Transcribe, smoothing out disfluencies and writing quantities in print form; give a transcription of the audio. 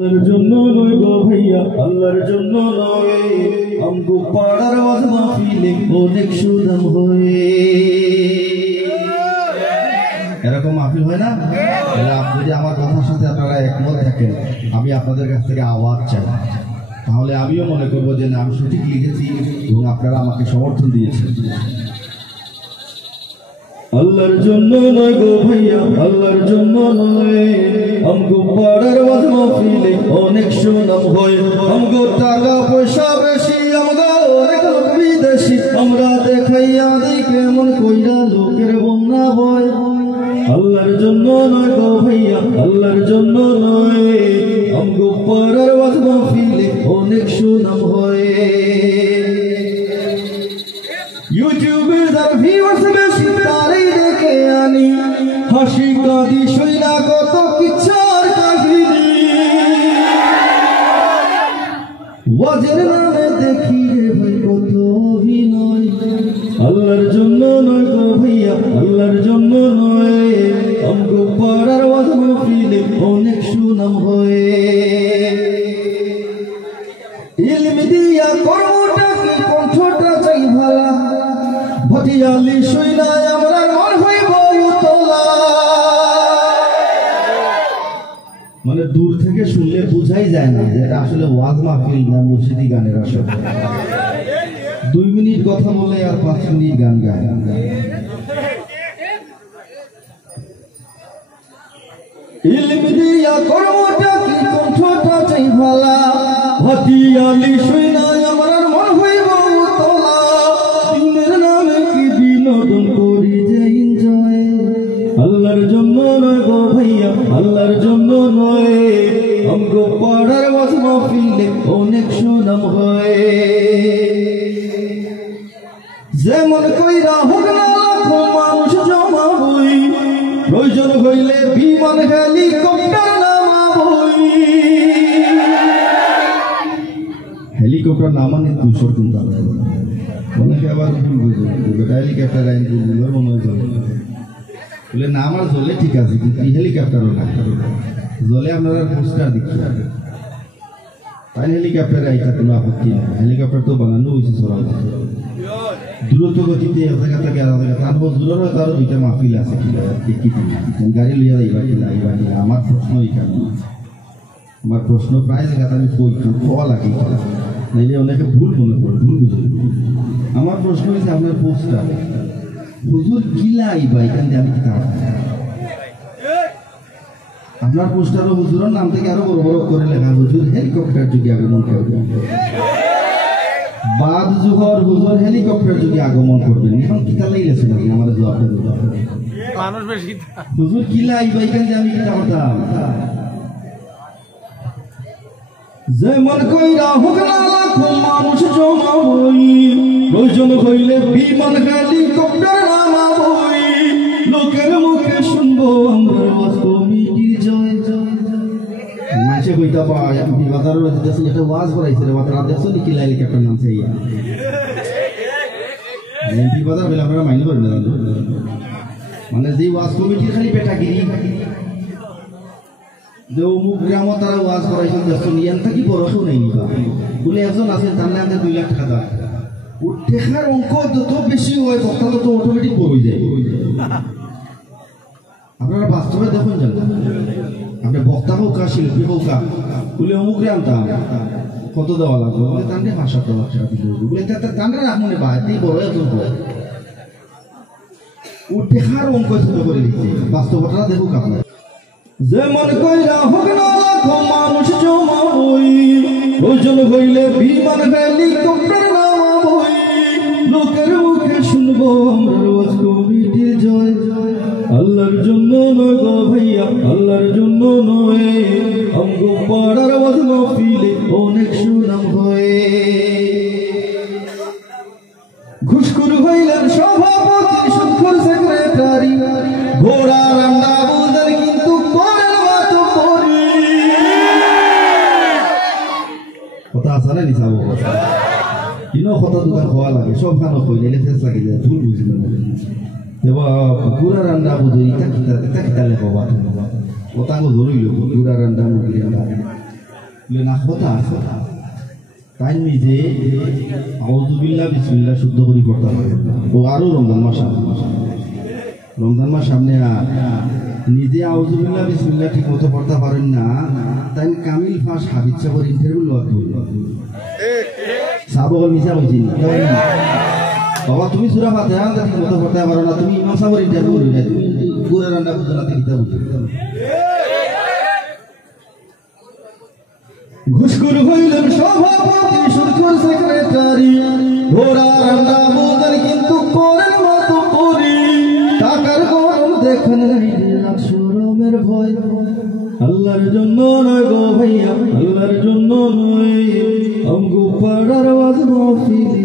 আল্লাহর জন্য নয় গো ভাইয়া, আল্লাহর জন্য নয়, আমগো পাড়ার ওয়াজ মাহফিলে অনেক সুনাম হয়। এরকম মাহফিল হয় না? যদি আমার কথার সাথে আপনারা একমত থাকেন, আমি আপনাদের কাছ থেকে আওয়াজ চাই, তাহলে আমিও মনে করবো যে না, আমি সঠিক লিখেছি এবং আপনারা আমাকে সমর্থন দিয়েছেন। আল্লাহর জন্য নয় গো ভাইয়া, আল্লাহর জন্য নয়, আমগো পাড়ার ওয়াজ মাহফিলে অনেক সুনাম হয়। আমগো টাকা পয়সা বেশি, আমগো অনেক লোক বিদেশি, আমরা দেখাইয়া দেই কেমন কইরা লোকের বন্যা বয়। আল্লাহর জন্য নয় গো ভাইয়া, আল্লাহর জন্য নয়, আমগো পাড়ার ওয়াজ মাহফিলে অনেক সুনাম হয়। ইউটিউবে যার ভিউয়ার্স বেশি, তারই দেখে আনি হাসি কাঁদি শৈলা কত কিচ্ছার কাহিনী। ওয়াজের নামে দেখি রে ভাই কত অভিনয়। আল্লাহর জন্য নয় গো ভাইয়া, আল্লাহর জন্য নয়, আমগো পাড়ার ওয়াজ মাহফিলে অনেক সুনাম হয়। ইলম দিয়া কর্মটা কি কণ্ঠটা চাই ভালা, ভটিয়ালি শুইনায় আমরা মন হইব উতলা। মানে দূর থেকে শুনলে বুঝাই যায় না যে এটা আসলে ওয়াজ মাহফিল না মুর্শিদি গানের আসর। 2 মিনিট কথা বলে আর 5 মিনিট গান গায়। ইলম দিয়া কর্মটা কি কণ্ঠটা চাই ভালা, ভটিয়ালি শুইনায় আমরা মন হইব উতলা। দিনের নামে কি বিনোদন করি যে এনজয়। আল্লাহর জন্য নয় গো ভাইয়া, আল্লাহর জন্য নয়, আমগো পাড়ার ওয়াজ মাহফিলে অনেক সুনাম হয়। যেমন কইরা হোক না লাখো মানুষ জমা হই, প্রয়োজন হইলে বিমান হেলিকপ্টার নামাবই। হেলিকপ্টার নামানে 200 কিন্তু অনেকে আবার ভুল বুঝে, হেলিকপ্টার আইন বুঝলো মনে হয় চলে বলে না, আমার জলে ঠিক আছে, কিন্তু হেলিকপ্টারও না জলে আপনারা পোস্টার দিচ্ছি, তাই হেলিকপ্টারে আইটা কোনো আপত্তি নেই। হেলিকপ্টার তো বানানো হয়েছে সরাল দ্রুত গতিতে এক জায়গা থেকে আলাদা জায়গা, তার দূরের হয় তারও 2টা মাহফিল আছে কিনা দেখি, গাড়ি লইয়া যাইবা কিনা আইবা কিনা। আমার প্রশ্ন এখানে, আমার প্রশ্ন প্রায় জায়গাতে আমি খোয়া লাগে, নাইলে অনেকে ভুল মনে করে, ভুল বুঝে। আমার প্রশ্ন হয়েছে আপনার পোস্টার হুজুর কিলা আইবা এখান দিয়ে আমি কিতাব, আপনার পোস্টারও হুজুরের নাম থেকে আরো বড় বড় করে লেখা হুজুর হেলিকপ্টার যুগে আগমন করবেন, বাদ জুহর হুজুর হেলিকপ্টার যুগে আগমন করবেন। এখন কিতা লাইলেছে নাকি আমাদের জবাব মানুষ বেশি হুজুর কিলা আইবা এখান দিয়ে আমি কিতাব করতাম। যেমন কইরা হোক না লাখো মানুষ জমা হই, প্রয়োজন হইলে বিমান হেলিকপ্টার নামাবই। লোকের মুখে শুনবো আমরা ওয়াজ কমিটির জয় জয়। মাঝে কইতা পায় আমি বাজারের মধ্যে দেখছি একটা ওয়াজ করাইছে রে, মাত্র দেখছো নাকি হেলিকপ্টার নামছে ইয়া এমপি বাজার বলে আমরা মাইন্ড করি না, মানে যে ওয়াজ কমিটির খালি পেটাগিরি যে অমুক গ্রামও তারা ওয়াজ করাইছেন দেখছেন, ইয়ান থাকি বড় কেউ নেই নিবা বলে একজন আছেন, তার নামে 2 লাখ টাকা দেয়। টেকার অঙ্ক যত বেশি হয় বক্তা তত অটোমেটিক বড় হয়ে যায়। আপনারা বাস্তবে দেখুন জান, আপনি বক্তা হোক আর শিল্পী হোক বলে অমুক গ্রামতাম কত দেওয়া লাগবে বলে তান্ডে 5-7 লাখ টাকা বলে তান্ডে রাখমনে বাড়তেই বড় একজন হয়। ও টেকার অঙ্ক ছোট করে দিচ্ছে, বাস্তবতা দেখুক আপনার। যেমন কইরা হোক না লাখো মানুষ জমা হই, প্রয়োজন হইলে বিমান হেলিকপ্টার নামাবই। লোকের মুখে শুনবো আমরা ওয়াজ কমিটির জয় জয়। আল্লাহর জন্য নয় গো ভাইয়া, আল্লাহর জন্য নয়, আমগো পাড়ার ওয়াজ মাহফিলে অনেক সুনাম হয়। ঘুষখোর হইলেন সভাপতি, সুদখোর সেক্রেটারি, ঘোড়া রান্না বুঝেন কিন্তু করেন মাতব্বরি। কথা আছে না নিসাব কিনো কথা দোকান খাওয়া লাগে, সব খানো কইলে ফেস লাগে যায়, ভুল বুঝলেন দেবা ঘোড়া রান্না বুঝে ইটা কিতা লেখা ওতাঙ্গ ধরিল ঘোড়া রান্না মুরগি রান্না বলে না কথা তাই নিজে আউযুবিল্লাহ বিসমিল্লাহ শুদ্ধ করে পড়তে পারে ও আরো রমজান মাস সামনে আর নিজে আউযুবিল্লাহ বিসমিল্লাহ ঠিক মতো পড়তে পারেন না তাই কামিল ফাঁস হাবিজ সাবর ইন্টারভিউ লওয়া সাবল মিশা বলছি বাবা তুমি সূরা ফাতিহা ঠিক মতো পড়তে পারো না তুমি ইমাম সাবর ইন্টারভিউ করবে না তুমি পুরো রান্না বুঝতে না কিতাব বুঝতে ঘুষখোর হইলেন সভাপতি সুরখোর সেক্রেটারি ঘোড়া রান্না বোঝেন কিন্তু করেন মতো করি টাকার গরম দেখেন শরমের ভয় আল্লাহর জন্য নয় গো ভাইয়া আল্লাহর জন্য নয় আমগো পাড়ার ওয়াজ মাহফিল